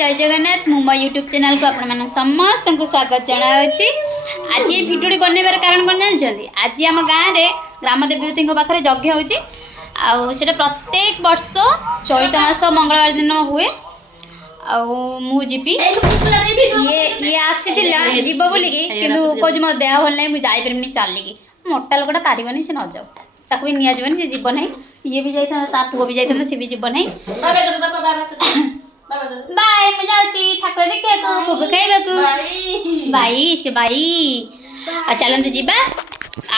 जय जगन्नाथ मु मो यूट्यूब चैनल को आपण समस्त को स्वागत जनावि। आज ये भिडियो बनइबार कारण कौन जानते? आज आम गाँव में ग्राम देवती पाखे यज्ञ होटा प्रत्येक वर्ष चैत मास मंगलवार दिन हुए। मुझी ये आसी जीव बोलिकी कौच मो देह भल ना मुझे जापरि चलिकी मोटा लोकटा पारबनी से न जाऊ ताक भी निजी सी जीव ना ये भी जाता पुओ भी जाता सी भी जीव ना बाय मु जाऊँगी ठाकुर देखा भोग खाइबा बाई से बाई चलते जीवा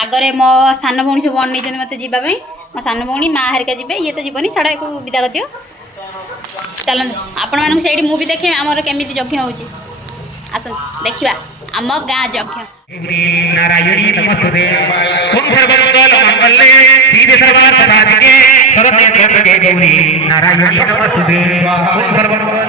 आगरे मो सान भौणी सब अन मत जावाई मो सान भौणी माँ हरिका जी ये तो जीवनी छाड़ा को विदा कर दियो। चलते आपण मानक से मुझे देखे आमर केमी यज्ञ हो आस देखा आम गाँ यज्ञ। नारायणी नमस्ते ओम सर्वमंगल मंगले सीधे सर्वार्थ साधिके सर्वज्ञ गौरी नारायणी नमस्ते ओम सर्वमंगल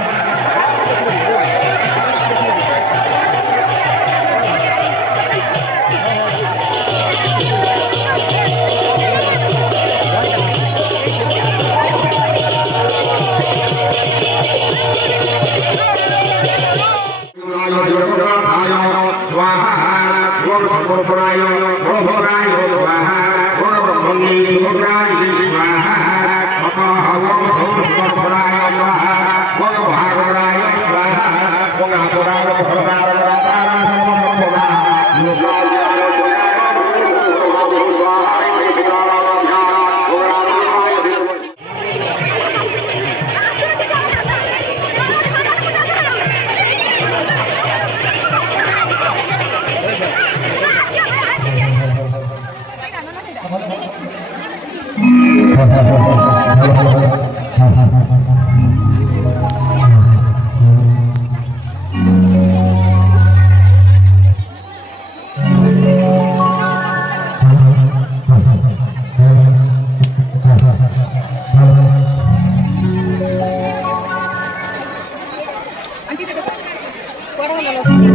What